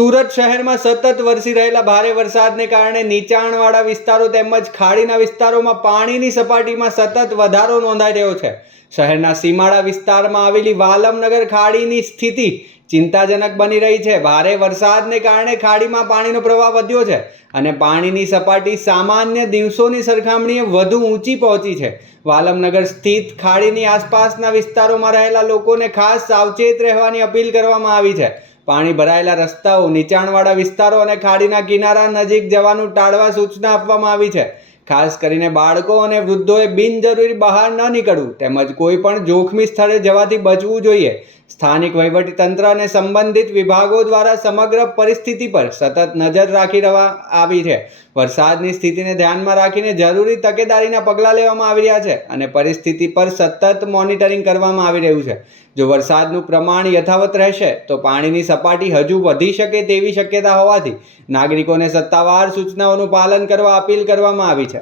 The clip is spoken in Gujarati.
સુરત શહેરમાં સતત વરસી રહેલા ભારે વરસાદને કારણે નીચાણવાળા વિસ્તારો તેમજ ખાડીના વિસ્તારોમાં પાણીની સપાટીમાં સતત વધારો નોંધાઈ રહ્યો છે. શહેરના સીમાડા વિસ્તારમાં આવેલી વાલમનગર ખાડીની સ્થિતિ ચિંતાજનક બની રહી છે. ભારે વરસાદને કારણે ખાડીમાં પાણીનો પ્રવાહ વધ્યો છે અને પાણીની સપાટી સામાન્ય દિવસોની સરખામણીએ વધુ ઊંચી પહોંચી છે. વાલમનગર સ્થિત ખાડીની આસપાસના વિસ્તારોમાં રહેલા લોકોને ખાસ સાવચેત રહેવાની અપીલ કરવામાં આવી છે. પાણી ભરાયેલા રસ્તાઓ, નીચાણવાળા વિસ્તારો અને ખાડીના કિનારા નજીક જવાનું ટાળવા સૂચના આપવામાં આવી છે. ખાસ કરીને બાળકો અને વૃદ્ધોએ બિનજરૂરી બહાર ન નીકળવું તેમજ કોઈ પણ જોખમી સ્થળે જવાથી બચવું જોઈએ. સ્થાનિક વહીવટીતંત્ર અને સંબંધિત વિભાગો દ્વારા સમગ્ર પરિસ્થિતિ પર સતત નજર રાખી આવી છે. વરસાદની સ્થિતિને ધ્યાનમાં રાખીને જરૂરી તકેદારીના પગલાં લેવામાં આવી રહ્યા છે અને પરિસ્થિતિ પર સતત મોનિટરિંગ કરવામાં આવી રહ્યું છે. જો વરસાદનું પ્રમાણ યથાવત રહેશે તો પાણીની સપાટી હજુ વધી શકે તેવી શક્યતા હોવાથી નાગરિકોને સત્તાવાર સૂચનાઓનું પાલન કરવા અપીલ કરવામાં આવી છે.